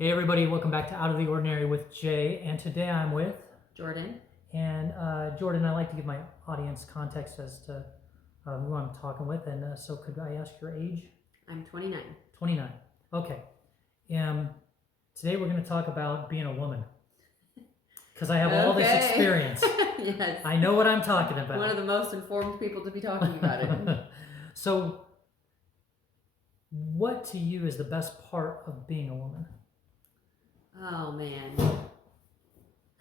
Hey everybody, welcome back to Out of the Ordinary with Jay, and today I'm with Jordan. And Jordan, I like to give my audience context as to who I'm talking with, and so could I ask your age? I'm 29. 29. Okay. Today we're going to talk about being a woman because I have all this experience. Yes. I know what I'm talking about. One of the most informed people to be talking about it. So, what to you is the best part of being a woman? Oh man.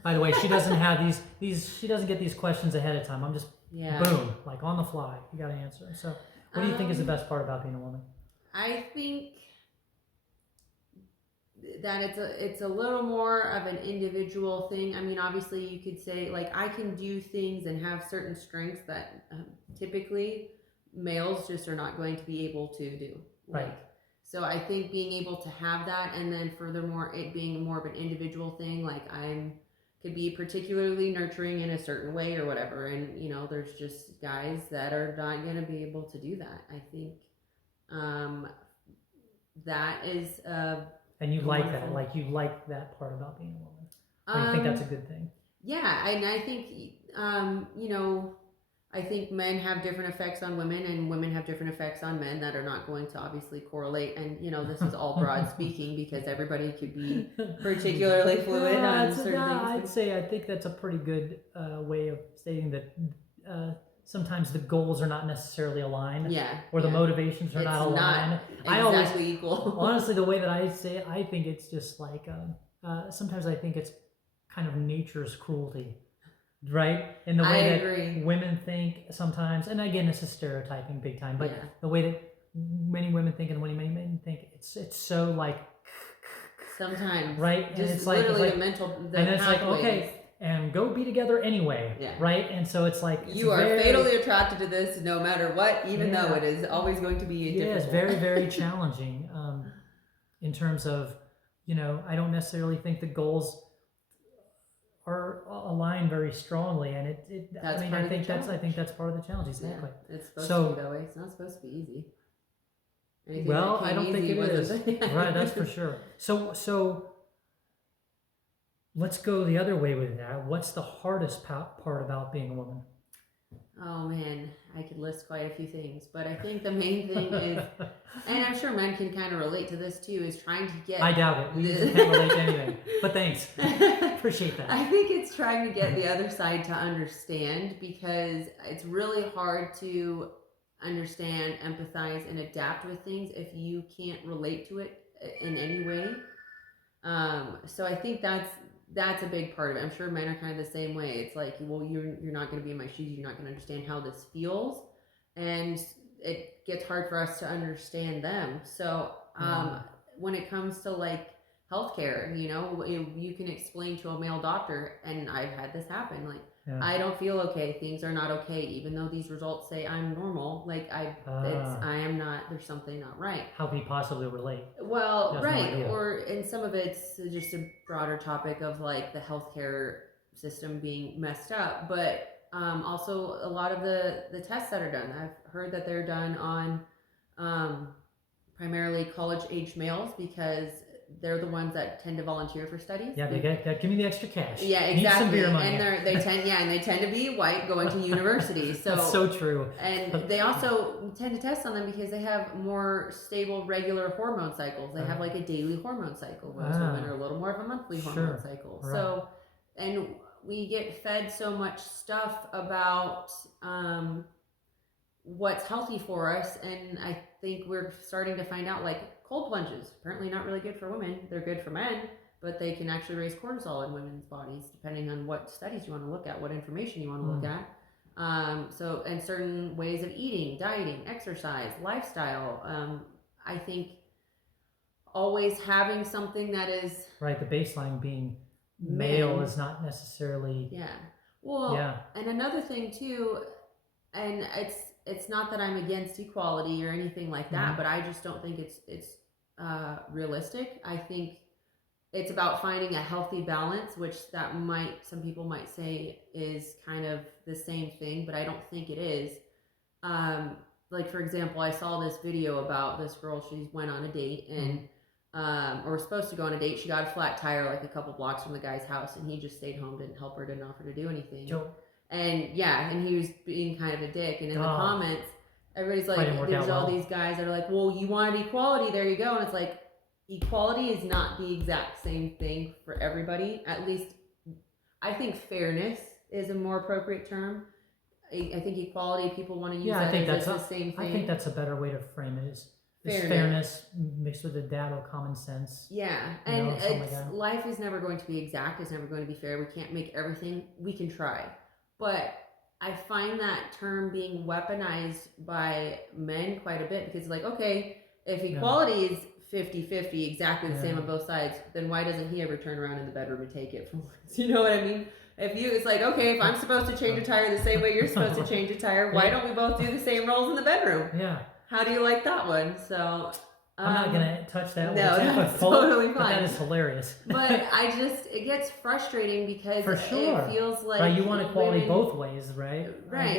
By the way, she doesn't have these. She doesn't get these questions ahead of time. I'm just boom, like on the fly. You got to answer. So, what do you think is the best part about being a woman? I think that it's a little more of an individual thing. I mean, obviously, you could say like I can do things and have certain strengths that typically males just are not going to be able to do. Right. So I think being able to have that, and then furthermore, it being more of an individual thing, like could be particularly nurturing in a certain way or whatever. And, there's just guys that are not going to be able to do that. I think that is... and you like that? Like, you like that part about being a woman? Or you think that's a good thing? Yeah, and I think, I think men have different effects on women and women have different effects on men that are not going to obviously correlate. And, this is all broad speaking because everybody could be particularly fluid on certain things. I think that's a pretty good way of stating that sometimes the goals are not necessarily aligned. Yeah. Or the motivations are not aligned. Not exactly equal. Honestly, the way that I say it, I think it's just like, sometimes I think it's kind of nature's cruelty. Right? In the way that women think sometimes, and again, this is stereotyping big time, but the way that many women think and many men think, it's so like sometimes, right? Just and it's literally like the mental, the and it's like, okay, and go be together anyway, right? And so it's like you are fatally attracted to this no matter what, even though it is always going to be difficult. It's very, very challenging in terms of, I don't necessarily think the goals are aligned very strongly, and I think that's part of the challenge. Exactly. Yeah, it's supposed to be that way. It's not supposed to be easy. Well, I don't think it is. Right, that's for sure. So let's go the other way with that. What's the hardest part about being a woman? Oh man, I could list quite a few things, but I think the main thing is, and I'm sure men can kind of relate to this too, is trying to get... I doubt it. We can't relate to anything, but thanks. Appreciate that. I think it's trying to get the other side to understand, because it's really hard to understand, empathize, and adapt with things if you can't relate to it in any way. So I think that's a big part of it. I'm sure men are kind of the same way. It's like, well, you're not going to be in my shoes. You're not going to understand how this feels. And it gets hard for us to understand them. So when it comes to like healthcare, you can explain to a male doctor, and I've had this happen, like, I don't feel okay. Things are not okay, even though these results say I'm normal. Like I am not. There's something not right. How can you possibly relate? Well, right. Or and some of it's just a broader topic of like the healthcare system being messed up, but also a lot of the tests that are done. I've heard that they're done on primarily college-age males because they're the ones that tend to volunteer for studies. Yeah, they give me the extra cash. Yeah, exactly. Need some beer money. And they tend to be white, going to university. So that's so true. And they also tend to test on them because they have more stable, regular hormone cycles. They have like a daily hormone cycle. Most women are a little more of a monthly hormone cycle. Right. So, and we get fed so much stuff about what's healthy for us, and I think we're starting to find out like cold plunges, apparently not really good for women. They're good for men, but they can actually raise cortisol in women's bodies depending on what studies you want to look at, what information you want to look at. So, and certain ways of eating, dieting, exercise, lifestyle. I think always having something that is... Right, the baseline being male is not necessarily... Yeah. Well, and another thing too, and it's not that I'm against equality or anything like that, but I just don't think it's realistic. I think it's about finding a healthy balance, which some people might say is kind of the same thing, but I don't think it is. Like, for example, I saw this video about this girl. She went on a date, and or was supposed to go on a date. She got a flat tire like a couple blocks from the guy's house, and he just stayed home, didn't help her, didn't offer to do anything. Joe. And yeah, and he was being kind of a dick. And in the comments, everybody's like, there's all these guys that are like, well, you wanted equality, there you go. And it's like, equality is not the exact same thing for everybody. At least, I think fairness is a more appropriate term. I think equality, people want to use that as the same thing. I think that's a better way to frame it. Is fairness mixed with a dab of common sense. Yeah, and life is never going to be exact. It's never going to be fair. We can't make everything. We can try. But I find that term being weaponized by men quite a bit, because like, okay, if equality is 50-50, exactly the same on both sides, then why doesn't he ever turn around in the bedroom and take it for once? You know what I mean? It's like, okay, if I'm supposed to change a tire the same way you're supposed to change a tire, why don't we both do the same roles in the bedroom? Yeah. How do you like that one? So I'm not gonna touch that. No, that's totally fine. But that is hilarious. But it gets frustrating because it feels like right. You want equality both ways, right? Right,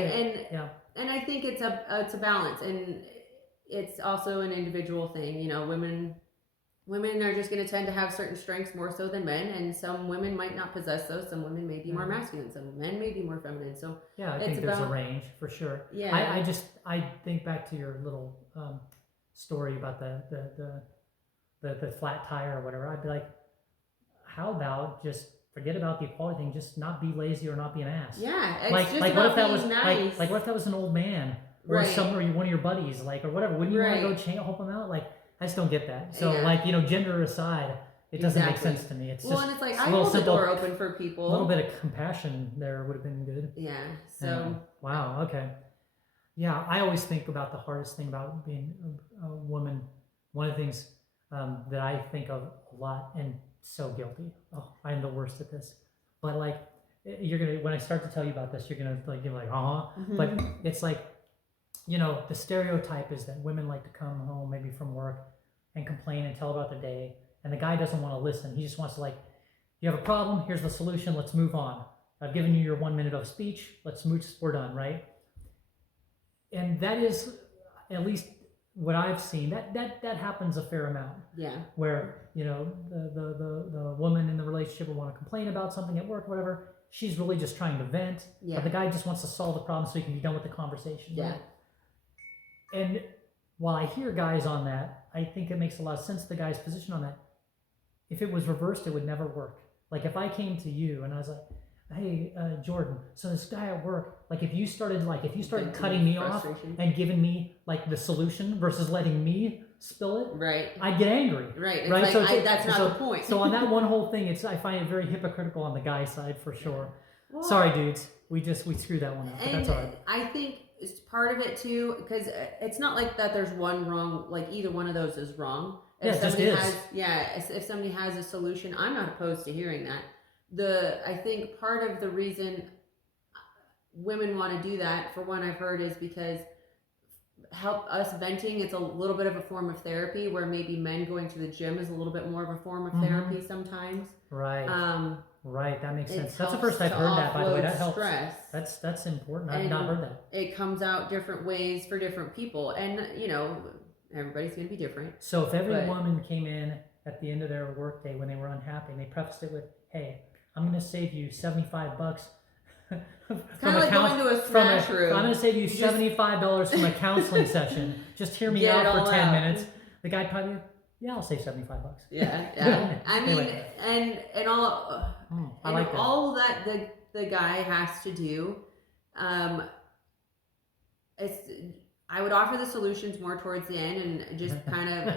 and I think it's a balance, and it's also an individual thing. You know, women are just going to tend to have certain strengths more so than men, and some women might not possess those. Some women may be more masculine, some men may be more feminine. So yeah, I think there's a range for sure. Yeah, I think back to your little story about the flat tire or whatever. I'd be like, how about just forget about the equality thing, just not be lazy or not be an ass. Yeah, it's like just what about if that being was nice. like what if that was an old man or one of your buddies, like, or whatever? Wouldn't you want to go help them out? Like, I just don't get that. So like, gender aside, it doesn't make sense to me. It's just and it's like, I hold the door open for people. A little bit of compassion there would have been good. Yeah. So wow. Okay. Yeah, I always think about the hardest thing about being a woman. One of the things that I think of a lot, and so guilty. Oh, I'm the worst at this. But like, when I start to tell you about this, you're gonna like, you're like, Mm-hmm. But it's like, the stereotype is that women like to come home maybe from work and complain and tell about the day, and the guy doesn't want to listen. He just wants to, like, you have a problem, here's the solution, let's move on. I've given you your 1 minute of speech, let's move, we're done, right? And that is, at least what I've seen, that happens a fair amount. Yeah. Where, the woman in the relationship will want to complain about something at work, whatever. She's really just trying to vent. Yeah. But the guy just wants to solve the problem so he can be done with the conversation. Yeah. Right? And while I hear guys on that, I think it makes a lot of sense, the guy's position on that. If it was reversed, it would never work. Like, if I came to you and I was like, hey, Jordan, so this guy at work, like, if you started cutting me off and giving me, like, the solution versus letting me spill it, right, I'd get angry. Right. It's right? Like, that's not the point. So on that one whole thing, I find it very hypocritical on the guy side for sure. Well, sorry, dudes. We screwed that one up, but that's all right. I think it's part of it too, because it's not like that there's one wrong, like either one of those is wrong. If if somebody has a solution, I'm not opposed to hearing that. I think part of the reason women want to do that, for one, I've heard, is because us venting, it's a little bit of a form of therapy, where maybe men going to the gym is a little bit more of a form of therapy sometimes. Right. Right, that makes sense. That's the first I've heard that, by the way. That helps. Stress. That's important. I've not heard that. It comes out different ways for different people, and everybody's going to be different. So if every woman came in at the end of their workday when they were unhappy, and they prefaced it with, "Hey, I'm going to save you $75." It's kind of like going to a smash room. I'm going to save you $75 from a counseling session. Just hear me out for 10 minutes. The guy probably, I'll save $75. Yeah. I mean, anyway. and all, I like that. All that the guy has to do, I would offer the solutions more towards the end, and just kind of,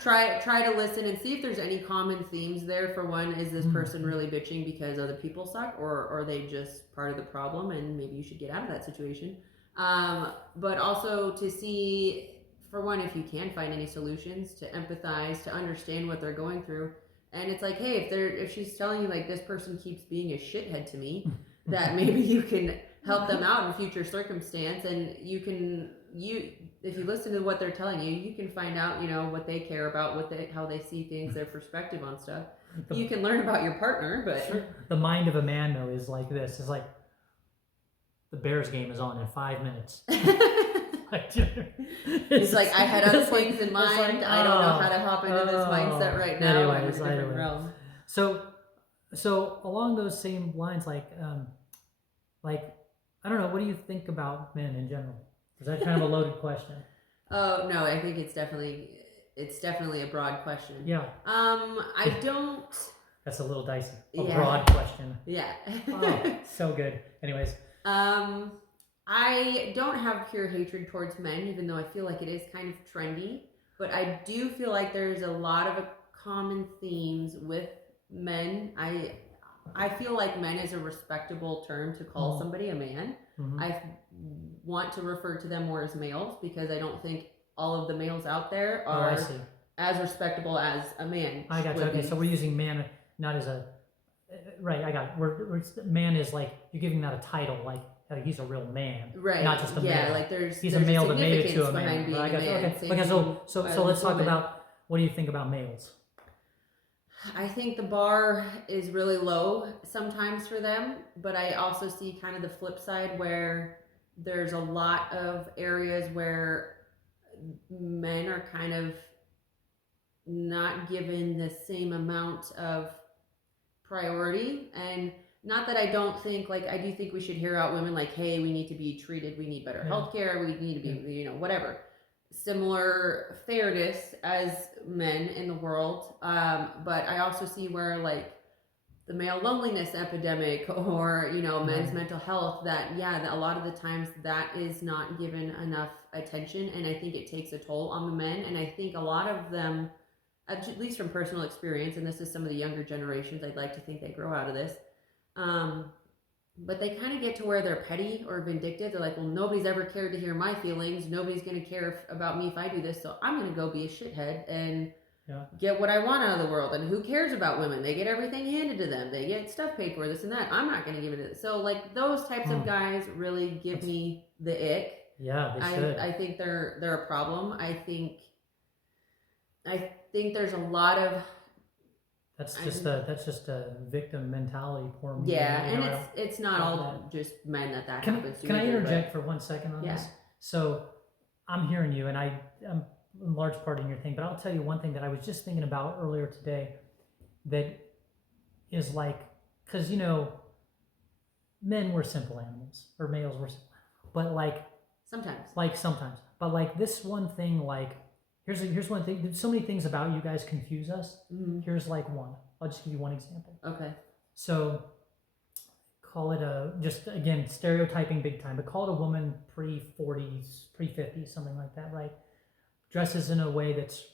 try to listen and see if there's any common themes there. For one, is this person really bitching because other people suck, or are they just part of the problem, and maybe you should get out of that situation? But also to see, for one, if you can find any solutions, to empathize, to understand what they're going through. And it's like, hey, if she's telling you, like, this person keeps being a shithead to me, that maybe you can help them out in a future circumstance, and if you listen to what they're telling you, you can find out, what they care about, how they see things, their perspective on stuff. You can learn about your partner, but the mind of a man, though, is like this. It's like, the Bears game is on in 5 minutes. It's like, I had other things in mind. Like, I don't know how to hop into this mindset right now. Anyways, I'm in a different realm. So along those same lines, like I don't know, what do you think about men in general? Is that kind of a loaded question? Oh no, I think it's definitely a broad question. Yeah. I don't. That's a little dicey. Broad question. Yeah. Oh, so good. Anyways. I don't have pure hatred towards men, even though I feel like it is kind of trendy. But I do feel like there's a lot of common themes with men. I feel like men is a respectable term to call somebody a man. I want to refer to them more as males, because I don't think all of the males out there are as respectable as a man. I got you. Okay, so we're using man not as a right. I got it. Man is like, you're giving that a title, like he's a real man, right? Not just a male. Yeah, like he's a male that made it to a man. Right, I got you. Okay. So let's talk about, what do you think about males? I think the bar is really low sometimes for them, but I also see kind of the flip side, where there's a lot of areas where men are kind of not given the same amount of priority. And not that I don't think, like, I do think we should hear out women, like, hey, we need to be treated, we need better healthcare, we need to be, whatever. Similar fairness as men in the world. But I also see where, like, the male loneliness epidemic, or, men's mental health, that a lot of the times that is not given enough attention. And I think it takes a toll on the men. And I think a lot of them, at least from personal experience, and this is some of the younger generations, I'd like to think they grow out of this, but they kind of get to where they're petty or vindictive. They're like, well, nobody's ever cared to hear my feelings. Nobody's going to care about me if I do this. So I'm going to go be a shithead and get what I want out of the world. And who cares about women? They get everything handed to them. They get stuff paid for, this and that. I'm not going to give it to them. So, like, those types of guys really give me the ick. Yeah, they should. I think they're a problem. I think there's a lot of... That's just a victim mentality. Poor me. Yeah, and it's not all just men that happens to. Can I interject for 1 second on this? So I'm hearing you, and I'm in large part in your thing, but I'll tell you one thing that I was just thinking about earlier today, that is like, because men were simple animals, or males were simple, but sometimes, but like this one thing, like. Here's one thing. So many things about you guys confuse us. Here's like one. I'll just give you one example. Okay. So call it just again, stereotyping big time, but call it a woman pre-40s, pre-50s, something like that, right? Dresses in a way that's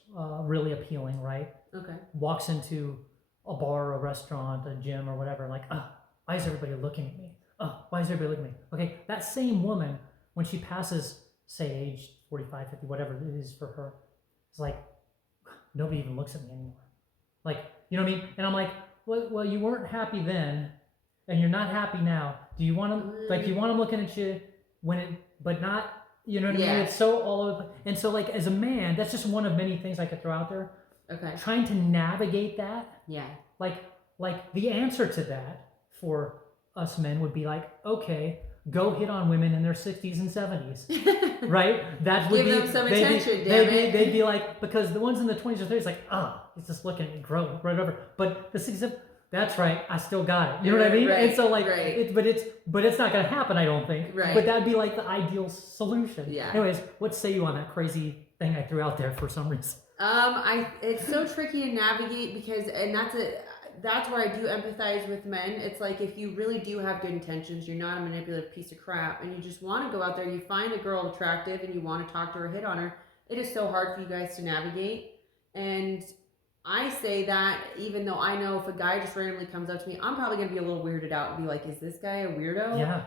really appealing, right? Okay. Walks into a bar, a restaurant, a gym, or whatever, like, why is everybody looking at me? Why is everybody looking at me? Okay, that same woman, when she passes, say, age 45, 50, whatever it is for her, it's like, nobody even looks at me anymore. Like, you know what I mean? And I'm like, well, you weren't happy then, and you're not happy now. Do you want them, like, you want them looking at you but not, you know what I mean? It's so all over. And so, like, as a man, that's just one of many things I could throw out there. Okay. Trying to navigate that. Yeah. Like the answer to that for us men would be like, okay, go hit on women in their 60s and 70s, right? That would give them some attention, damn it. They'd be like, because the ones in the 20s or 30s, like, he's just looking at me, grow, whatever. But the 60s, that's right, I still got it. You know what I mean? Right, and so, like, right. but it's not going to happen, I don't think. Right. But that'd be like the ideal solution. Yeah. Anyways, what say you on that crazy thing I threw out there for some reason? It's so tricky to navigate, because, and that's where I do empathize with men. It's like, if you really do have good intentions, you're not a manipulative piece of crap, and you just want to go out there, you find a girl attractive and you want to talk to her, hit on her, it is so hard for you guys to navigate. And I say that even though I know if a guy just randomly comes up to me, I'm probably going to be a little weirded out and be like, is this guy a weirdo? Yeah.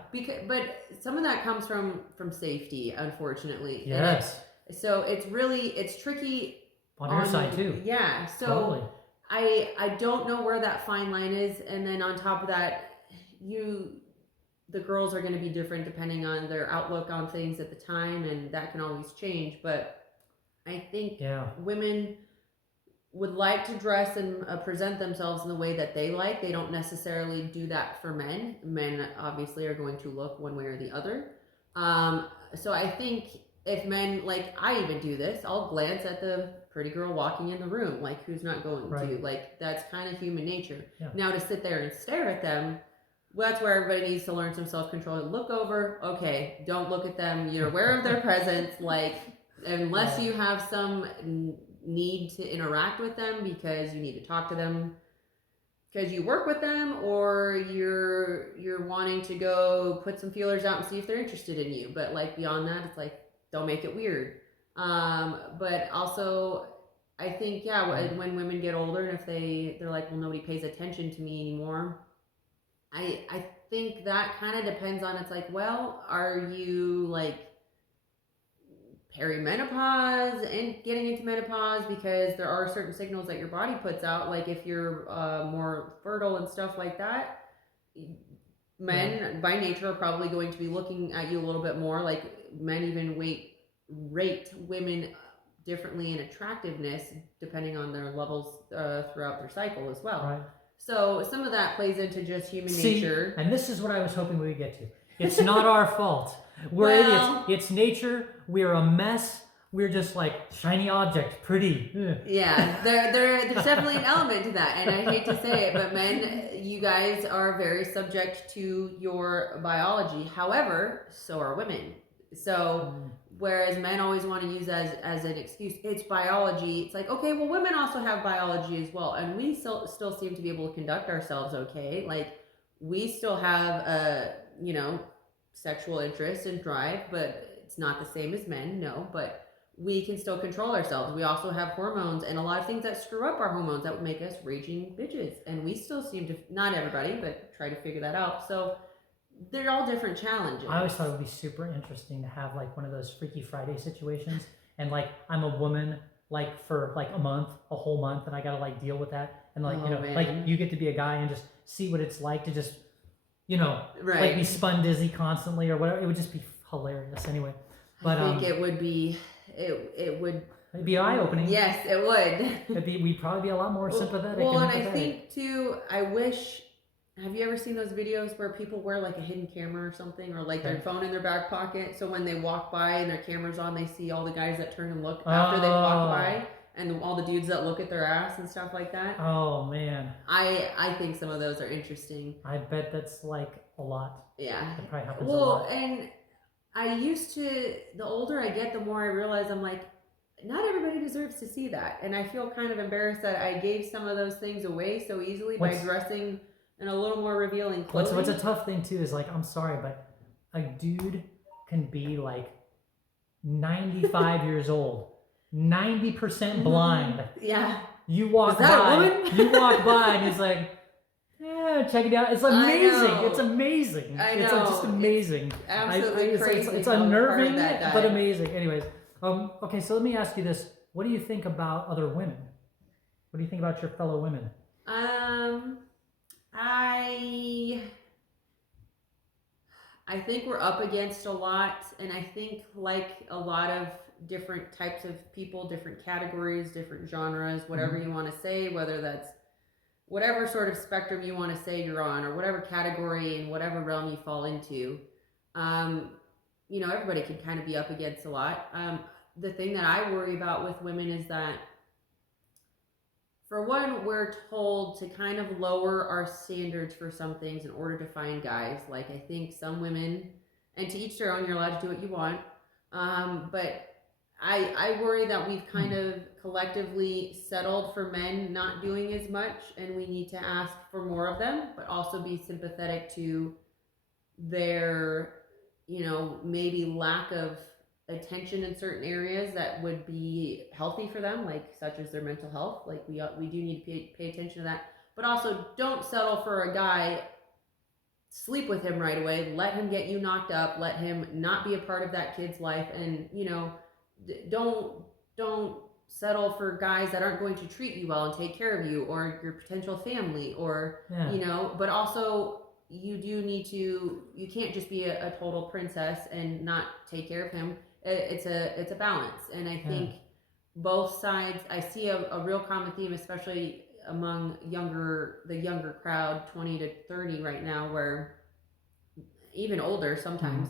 But some of that comes from safety, unfortunately. Yes. So it's tricky. On your side too. Yeah. So totally. I don't know where that fine line is, and then on top of that, the girls are going to be different depending on their outlook on things at the time, and that can always change. But I think women would like to dress and present themselves in the way that they like. They don't necessarily do that for men. Men obviously are going to look one way or the other. So I think if men, like, I even do this, I'll glance at the pretty girl walking in the room, like, who's not going to? Like, that's kind of human nature. Yeah. Now, to sit there and stare at them, well, that's where everybody needs to learn some self-control. Look over, okay, don't look at them, you're aware of their presence, like, unless you have some need to interact with them because you need to talk to them because you work with them, or you're wanting to go put some feelers out and see if they're interested in you. But like beyond that, it's like, don't make it weird. But also, I think, yeah, when women get older and if they're like, well, nobody pays attention to me anymore, I think that kind of depends on, it's like, well, are you like perimenopause and getting into menopause? Because there are certain signals that your body puts out, like if you're more fertile and stuff like that, men by nature are probably going to be looking at you a little bit more. Like, men even rate women differently in attractiveness depending on their levels throughout their cycle as well. Right. So some of that plays into just human nature. And this is what I was hoping we would get to. It's not our fault. We're idiots. It's nature. We're a mess. We're just like shiny objects, pretty. Yeah, there's definitely an element to that, and I hate to say it, but men, you guys are very subject to your biology. However, so are women. So whereas men always want to use as an excuse, it's biology. It's like, okay, well, women also have biology as well, and we still seem to be able to conduct ourselves okay. Like, we still have a sexual interest and drive, but it's not the same as men, no. But we can still control ourselves. We also have hormones and a lot of things that screw up our hormones that would make us raging bitches, and we still seem to, not everybody, but try to figure that out. So they're all different challenges. I always thought it would be super interesting to have like one of those Freaky Friday situations, and like I'm a woman like for like a whole month, and I gotta like deal with that, and like like you get to be a guy and just see what it's like to just like be spun dizzy constantly or whatever. It would just be hilarious anyway. But I think it would be it'd be eye opening. Yes, it would. We'd probably be a lot more sympathetic. Well, and I think too, I wish. Have you ever seen those videos where people wear like a hidden camera or something, or like their phone in their back pocket, so when they walk by and their camera's on, they see all the guys that turn and look after they walk by, and all the dudes that look at their ass and stuff like that? Oh man, I think some of those are interesting. I bet that's like a lot. Yeah, that probably happens a lot. And I used to, the older I get, the more I realize I'm like, not everybody deserves to see that, and I feel kind of embarrassed that I gave some of those things away so easily by dressing in a little more revealing clothing. What's a tough thing too is like, I'm sorry, but a dude can be like 95 years old, 90% blind. Yeah. You walk by, and he's like, yeah, check it out. It's amazing. It's amazing. I know. It's just amazing. It's absolutely crazy. It's unnerving, but amazing. Anyways, okay, so let me ask you this. What do you think about other women? What do you think about your fellow women? I think we're up against a lot, and I think like a lot of different types of people, different categories, different genres, whatever you want to say, whether that's whatever sort of spectrum you want to say you're on, or whatever category and whatever realm you fall into, everybody can kind of be up against a lot. The thing that I worry about with women is that, for one, we're told to kind of lower our standards for some things in order to find guys. Like, I think some women, and to each their own, you're allowed to do what you want. But I worry that we've kind of collectively settled for men not doing as much, and we need to ask for more of them, but also be sympathetic to their, maybe lack of attention in certain areas that would be healthy for them, like such as their mental health. Like, we do need to pay attention to that, but also don't settle for a guy, sleep with him right away, let him get you knocked up, let him not be a part of that kid's life, and don't settle for guys that aren't going to treat you well and take care of you or your potential family, or but also you can't just be a total princess and not take care of him. It's a balance, and I think both sides, I see a real common theme, especially among the younger crowd, 20 to 30 right now, where even older sometimes,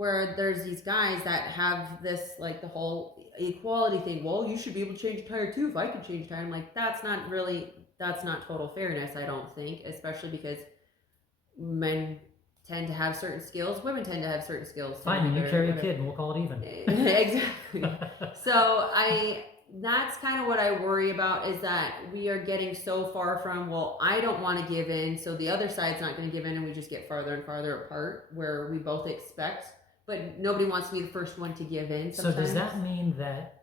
where there's these guys that have this, like, the whole equality thing. Well, you should be able to change a tire too if I can change a tire. I'm like, that's not total fairness, I don't think, especially because men tend to have certain skills, women tend to have certain skills. Fine, then you carry a kid and we'll call it even. Exactly. So that's kind of what I worry about, is that we are getting so far from, well, I don't want to give in, so the other side's not going to give in, and we just get farther and farther apart, where we both expect, but nobody wants to be the first one to give in sometimes. So does that mean that,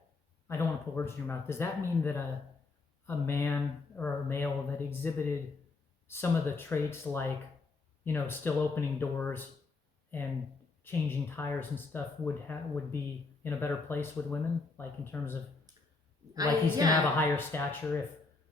I don't want to put words in your mouth, does that mean that a man or a male that exhibited some of the traits, like, still opening doors and changing tires and stuff, would be in a better place with women, like in terms of, like, he's gonna have a higher stature if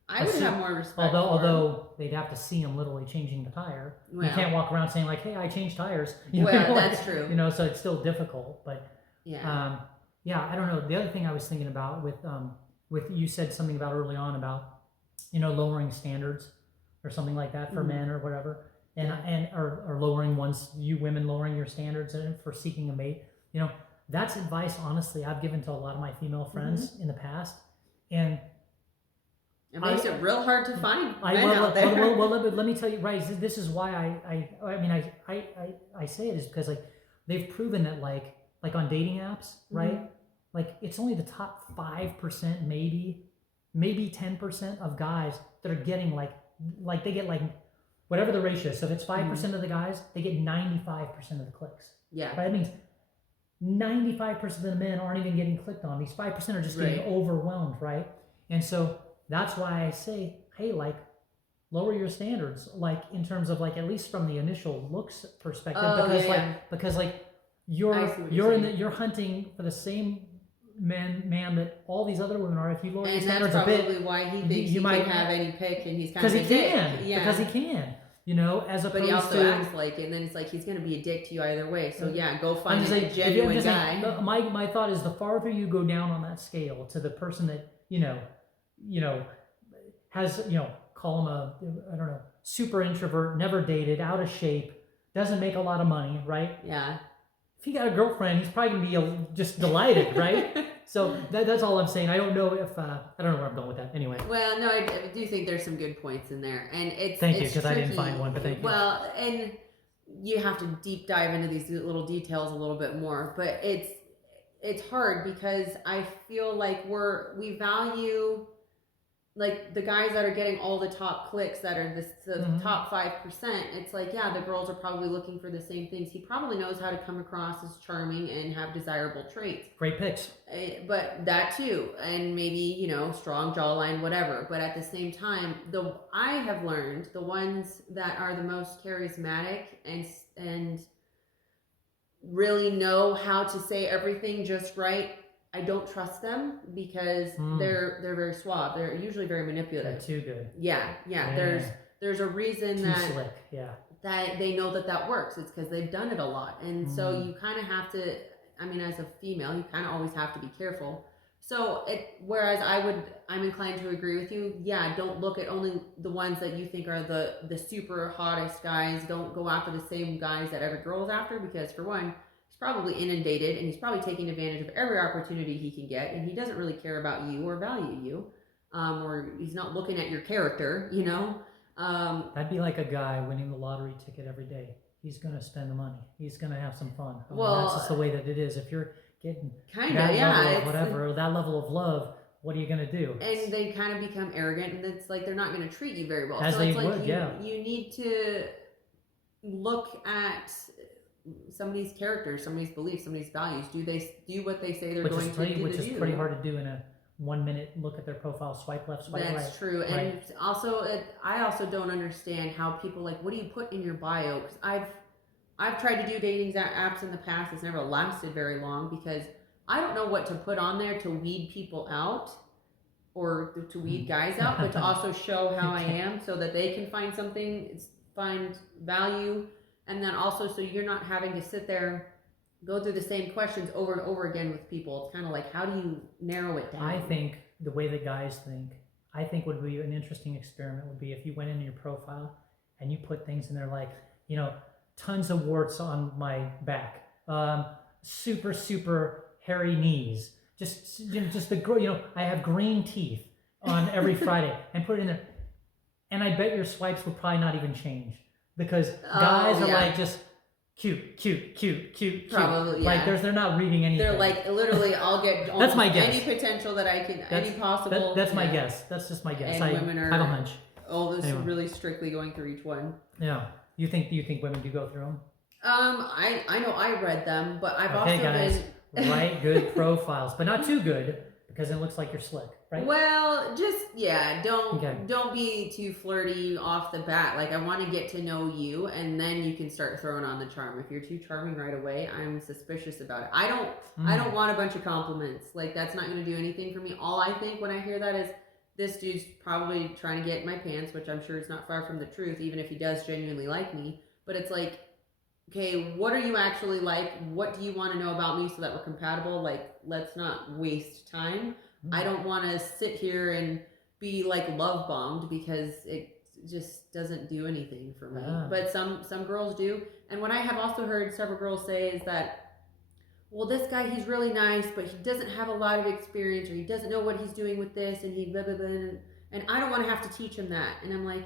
I would have more respect. Although they'd have to see him literally changing the tire. Well, you can't walk around saying like, "Hey, I changed tires." That's true. So it's still difficult. But I don't know. The other thing I was thinking about with you said something about early on about lowering standards or something like that for men or whatever, or lowering you women lowering your standards for seeking a mate. That's advice, honestly, I've given to a lot of my female friends in the past. And it makes it real hard to find men out there. Well, let me tell you, right? This is why I say it is because like they've proven that like on dating apps, right? Like it's only the top 5%, maybe 10% of guys that are getting like they get like whatever the ratio is. So if it's 5% of the guys, they get 95% of the clicks. Yeah. Right? That means 95% of the men aren't even getting clicked on. These 5% are just getting overwhelmed, right? And so that's why I say, hey, like, lower your standards, like in terms of like at least from the initial looks perspective, because you're hunting for the same man that all these other women are. If you lower your standards a bit, that's probably why he thinks he might have any pick, and he's kind of because he can. As opposed but he also to acts like it, and then it's like he's going to be a dick to you either way. So go find a genuine guy. My thought is the farther you go down on that scale to the person that has call him a super introvert, never dated, out of shape, doesn't make a lot of money, right? Yeah. If he got a girlfriend, he's probably gonna be just delighted, right? So that's all I'm saying. I don't know if I don't know where I'm going with that. Anyway. Well, no, I do think there's some good points in there, and thank you, because I didn't find one, but thank you. Well, and you have to deep dive into these little details a little bit more, but it's hard because I feel like we value like the guys that are getting all the top clicks that are the top 5%. It's like, the girls are probably looking for the same things. He probably knows how to come across as charming and have desirable traits. Great picks. But that too, and maybe, strong jawline, whatever. But at the same time, I have learned the ones that are the most charismatic and really know how to say everything just right, I don't trust them because they're very suave. They're usually very manipulative. They're too good. Yeah. There's a reason too slick. that they know that works. It's because they've done it a lot, and so you kind of have to. I mean, as a female, you kind of always have to be careful. So whereas I'm inclined to agree with you. Yeah, don't look at only the ones that you think are the super hottest guys. Don't go after the same guys that every girl's after, because for one, he's probably inundated and he's probably taking advantage of every opportunity he can get, and he doesn't really care about you or value you, or he's not looking at your character, That'd be like a guy winning the lottery ticket every day. He's going to spend the money. He's going to have some fun. That's just the way that it is. If you're getting that level of love, what are you going to do? And they kind of become arrogant, and it's like they're not going to treat you very well. As so they it's like would, you need to look at somebody's character, somebody's beliefs, somebody's values. Do they do what they say they're going to do? Which is pretty hard to do in a 1 minute look at their profile, swipe left, swipe right. That's true. Right. And also, I also don't understand how people what do you put in your bio? Because I've tried to do dating apps in the past. It's never lasted very long because I don't know what to put on there to weed people out or to weed guys out, but to also show how I am so that they can find value. And then also, so you're not having to sit there, go through the same questions over and over again with people. It's kind of like, how do you narrow it down? I think the way that guys think, would be an interesting experiment would be if you went into your profile and you put things in there like, tons of warts on my back, super hairy knees. Just the I have green teeth on every Friday, and put it in there. And I bet your swipes would probably not even change because guys are like just cute. Probably, yeah. Like they're not reading anything. They're like literally, I'll get that's my guess. Any potential that I can, any possible. That's my guess. That's just my guess. And women are, I have a hunch. This really strictly going through each one. Yeah. You think women do go through them? I know I read them, but I've also guys, been write good profiles, but not too good because it looks like you're slick, right? Well, don't be too flirty off the bat. Like I want to get to know you, and then you can start throwing on the charm. If you're too charming right away, I'm suspicious about it. I don't want a bunch of compliments. Like that's not going to do anything for me. All I think when I hear that is this dude's probably trying to get in my pants, which I'm sure is not far from the truth, even if he does genuinely like me. But it's like, okay, what are you actually like? What do you want to know about me so that we're compatible? Like, let's not waste time. I don't want to sit here and be like love bombed because it just doesn't do anything for me. But some girls do. And what I have also heard several girls say is that, well, this guy, he's really nice, but he doesn't have a lot of experience, or he doesn't know what he's doing with this, and he blah, blah, blah, and I don't want to have to teach him that. And I'm like,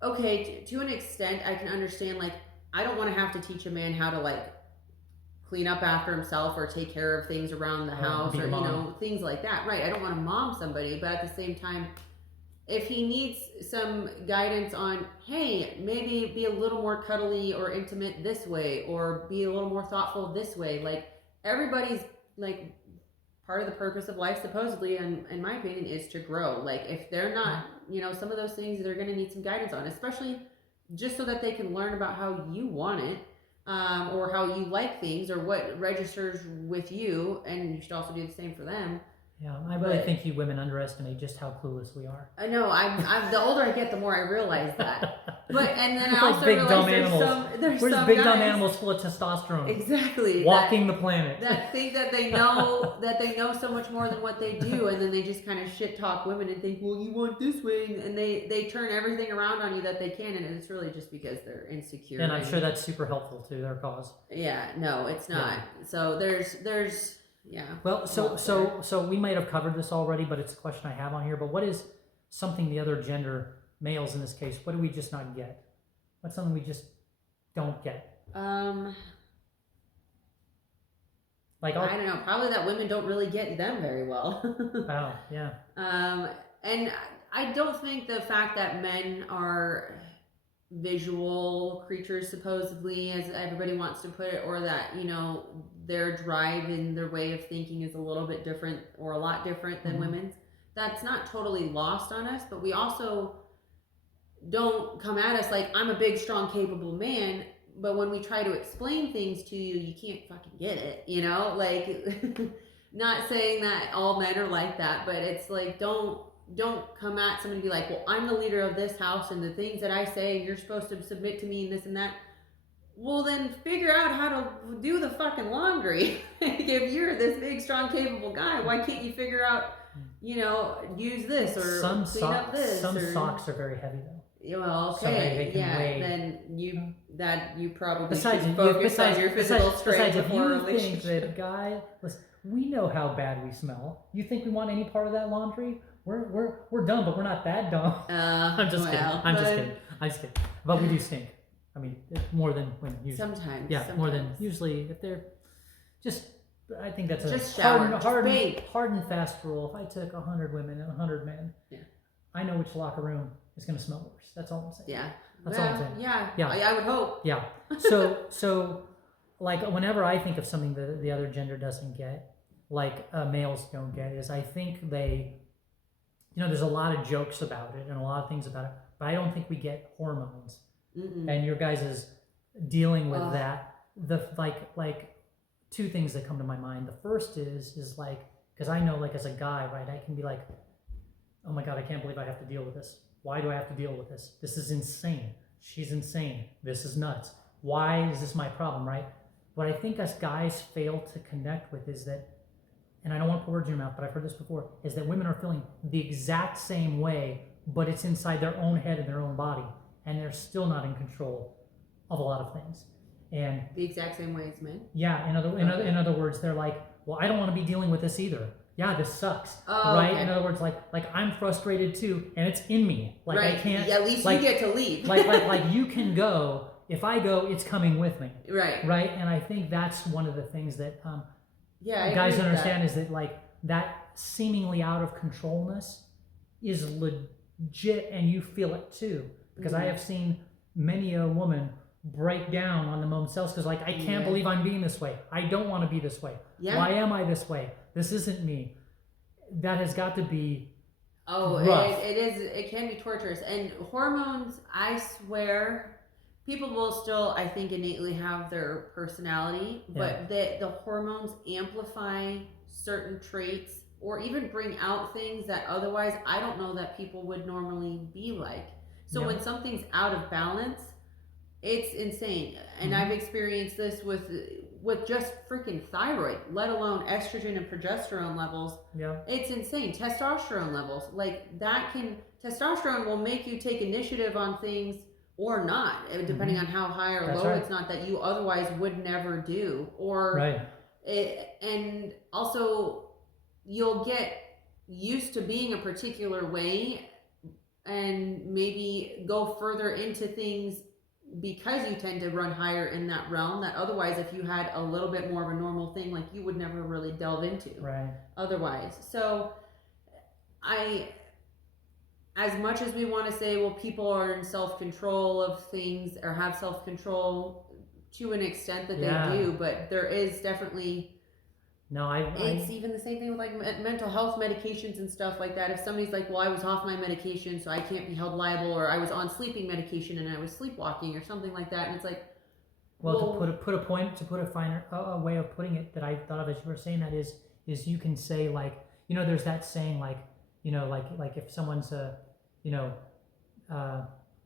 okay, to an extent, I can understand, like, I don't want to have to teach a man how to, like, clean up after himself or take care of things around the house or, things like that. Right, I don't want to mom somebody, but at the same time, if he needs some guidance on, hey, maybe be a little more cuddly or intimate this way, or be a little more thoughtful this way. Like, everybody's, like, part of the purpose of life, supposedly, in my opinion, is to grow. Like, if they're not, some of those things they're going to need some guidance on, especially just so that they can learn about how you want it, or how you like things, or what registers with you, and you should also do the same for them. Yeah, I really think you women underestimate just how clueless we are. I know. I'm the older I get, the more I realize that. But and then I like also big, realize we're just big dumb animals full of testosterone. Exactly. Walking the planet. That think that they know so much more than what they do, and then they just kind of shit talk women and think, well, you want this way, and they turn everything around on you that they can, and it's really just because they're insecure. And I'm sure that's super helpful to their cause. Yeah. No, it's not. Yeah. So there's. Yeah. Well, so we might have covered this already, but it's a question I have on here. But what is something the other gender, males in this case, what do we just not get? What's something we just don't get? I don't know. Probably that women don't really get them very well. Oh, yeah. And I don't think the fact that men are visual creatures, supposedly, as everybody wants to put it, or that their drive and their way of thinking is a little bit different, or a lot different than women's. That's not totally lost on us, but we also don't come at us like, I'm a big, strong, capable man, but when we try to explain things to you, you can't fucking get it, like, not saying that all men are like that, but it's like, don't come at somebody and be like, well, I'm the leader of this house, and the things that I say, you're supposed to submit to me and this and that. Well, then figure out how to do the fucking laundry. If you're this big, strong, capable guy, why can't you figure out, use this or clean up this? Some socks are very heavy though. Well, okay, then you probably should focus on your physical strength before a relationship. Think that guy, listen, we know how bad we smell. You think we want any part of that laundry? We're dumb, but we're not that dumb. I'm just kidding. But we do stink. I mean, more than women usually. Sometimes. Yeah, more than usually. If they're just, I think that's just a hard and fast rule. If I took 100 women and 100 men, I know which locker room is going to smell worse. That's all I'm saying. Yeah. That's all I'm saying. Yeah. I would hope. Yeah. So, like, whenever I think of something that the other gender doesn't get, like males don't get, is I think they, there's a lot of jokes about it and a lot of things about it, but I don't think we get hormones. Mm-mm. And your guys is dealing with that. The like two things that come to my mind. The first is like, because I know, like, as a guy, right, I can be like, oh my god, I can't believe I have to deal with this. Why do I have to deal with this? This is insane. She's insane. This is nuts. Why is this my problem, right? What I think us guys fail to connect with is that, and I don't want to put words in your mouth, but I've heard this before, is that women are feeling the exact same way, but it's inside their own head and their own body, and they're still not in control of a lot of things. And the exact same way as men. Yeah, in other words, they're like, well, I don't want to be dealing with this either. Yeah, this sucks. Oh, right? Okay. In other words, like I'm frustrated too, and it's in me. Like right. I can't. Yeah, at least you get to leave. like you can go. If I go, it's coming with me. Right. Right. And I think that's one of the things that guys understand is that like that seemingly out of controlness is legit, and you feel it too. Because I have seen many a woman break down on them themselves because like I can't believe I'm being this way. I don't want to be this way. Yeah. Why am I this way? This isn't me. That has got to be rough. It is. It can be torturous. And hormones, I swear, people will still, I think, innately have their personality, but the hormones amplify certain traits or even bring out things that otherwise I don't know that people would normally be like. So when something's out of balance, it's insane. And I've experienced this with just freaking thyroid, let alone estrogen and progesterone levels. Yeah. It's insane. Testosterone levels. Like testosterone will make you take initiative on things or not, depending on how high or low it's not, that you otherwise would never do. Or and also you'll get used to being a particular way and maybe go further into things because you tend to run higher in that realm that otherwise if you had a little bit more of a normal thing, like you would never really delve into otherwise. So as much as we want to say, well, people are in self-control of things or have self-control to an extent that they do, but there is definitely it's even the same thing with like mental health medications and stuff like that. If somebody's like, well, I was off my medication so I can't be held liable, or I was on sleeping medication and I was sleepwalking or something like that, and it's like, well, to put a finer way of putting it that I thought of as you were saying that is you can say like, there's that saying like, like if someone's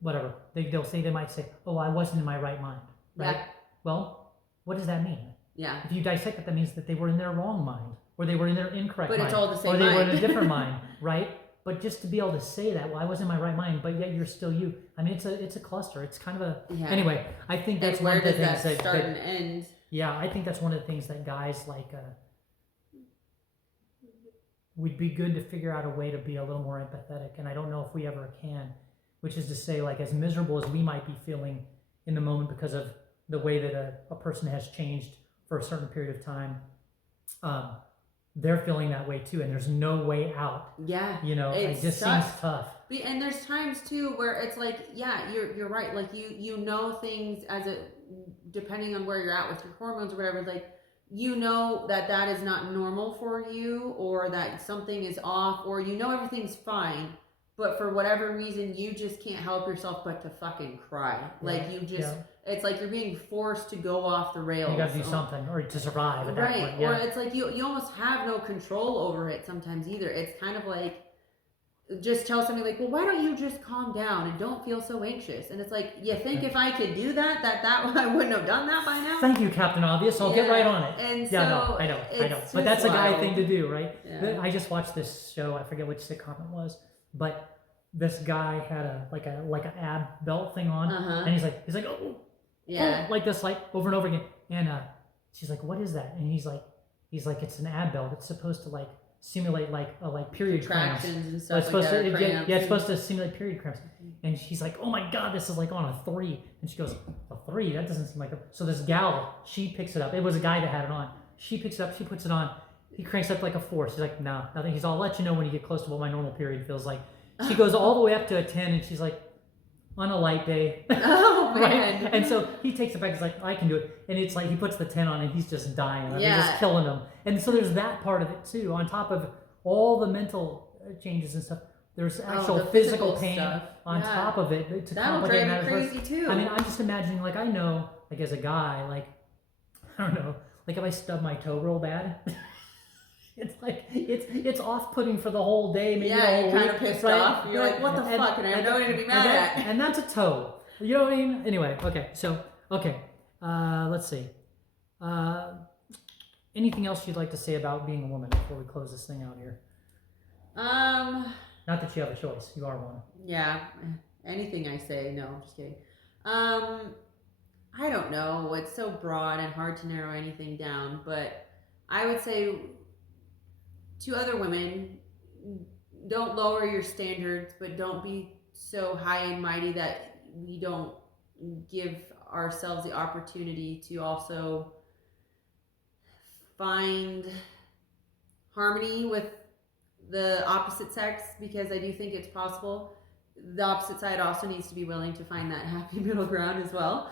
whatever, they might say, oh, I wasn't in my right mind, right? Well, what does that mean? Yeah. If you dissect it, that means that they were in their wrong mind, or they were in their incorrect mind, but it's all the same or they mind. were in a different mind, right? But just to be able to say that, well, I was in my right mind, but yet you're still you. I mean, it's a cluster. It's kind of a anyway. I think that's one of the things that start and end. Yeah, I think that's one of the things that guys like. Would be good to figure out a way to be a little more empathetic, and I don't know if we ever can. Which is to say, like, as miserable as we might be feeling in the moment because of the way that a person has changed for a certain period of time, they're feeling that way too, and there's no way out. Yeah, it just seems tough. And there's times too where it's like, yeah, you're right. Like you know things depending on where you're at with your hormones or whatever. Like that is not normal for you, or that something is off, or everything's fine. But for whatever reason, you just can't help yourself but to fucking cry. Like you just, it's like you're being forced to go off the rails. You got to do something, or to survive at that point. Yeah. Or it's like you almost have no control over it sometimes either. It's kind of like, just tell somebody like, well, why don't you just calm down and don't feel so anxious? And it's like, you think if I could do that I wouldn't have done that by now? Thank you, Captain Obvious. I'll get right on it. And no, I know. But that's a guy thing to do, right? Yeah. I just watched this show. I forget which sitcom it was. But this guy had a ab belt thing on, and he's like oh like this, like over and over again. And she's like, what is that? And he's like it's an ab belt. It's supposed to like simulate like period cramps and stuff. It's supposed to it's supposed to simulate period cramps. And she's like, oh my god, this is like on a 3. And she goes, a 3? That doesn't seem like a. So this gal, she picks it up. It was a guy that had it on. She picks it up. She puts it on. He cranks up like a 4. She's like, no, nothing. He's, I'll let you know when you get close to what my normal period feels like. She goes all the way up to a 10, and she's like, on a light day. Oh, man. Right? And so he takes it back. He's like, I can do it. And it's like he puts the 10 on, and he's just dying. He's just killing him. And so there's that part of it, too. On top of all the mental changes and stuff, there's actual physical pain on top of it to complicate matters. That would drive me crazy, too. I mean, I'm just imagining, like, I know, like, as a guy, like, I don't know, like, if I stub my toe real bad... It's like it's off-putting for the whole day. Maybe you're kind of pissed off. You're like, what the fuck? And I have nobody to be mad at. And that's a toe. You know what I mean? Anyway, okay. So, let's see. Anything else you'd like to say about being a woman before we close this thing out here? Not that you have a choice. You are one. Yeah. Anything I say, no, I'm just kidding. I don't know. It's so broad and hard to narrow anything down, but I would say to other women, don't lower your standards, but don't be so high and mighty that we don't give ourselves the opportunity to also find harmony with the opposite sex, because I do think it's possible. The opposite side also needs to be willing to find that happy middle ground as well.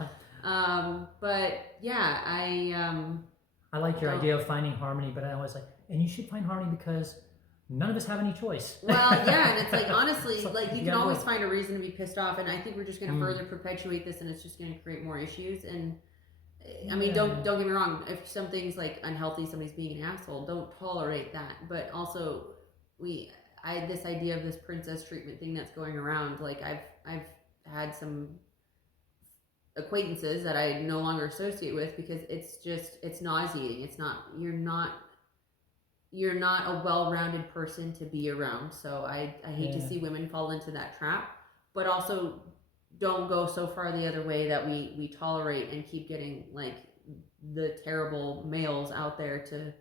But yeah, I like your idea of finding harmony, but I always like, and you should find harmony because none of us have any choice. Well, yeah, and it's like, honestly, like you can always find a reason to be pissed off, and I think we're just going to further perpetuate this, and it's just going to create more issues. And I mean, don't get me wrong. If something's like unhealthy, somebody's being an asshole, don't tolerate that. But also, this idea of this princess treatment thing that's going around. Like I've had some acquaintances that I no longer associate with because it's nauseating. It's not you're not a well-rounded person to be around. So I hate to see women fall into that trap, but also don't go so far the other way that we tolerate and keep getting like the terrible males out there to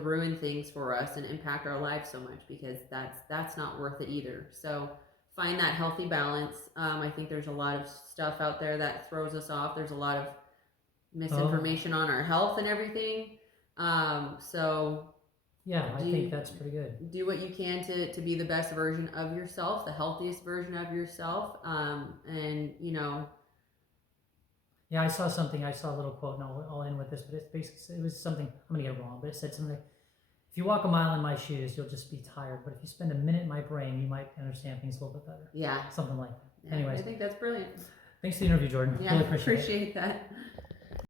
ruin things for us and impact our lives so much, because that's not worth it either. So find that healthy balance. I think there's a lot of stuff out there that throws us off. There's a lot of misinformation on our health and everything. So yeah, I think that's pretty good. Do what you can to be the best version of yourself, the healthiest version of yourself. And you know. Yeah, I saw a little quote, and I'll end with this, but it was something, I'm going to get it wrong, but it said something like, if you walk a mile in my shoes, you'll just be tired, but if you spend a minute in my brain, you might understand things a little bit better. Yeah. Something like that. Yeah, Anyways. I think that's brilliant. Thanks for the interview, Jordan. Yeah, really appreciate that.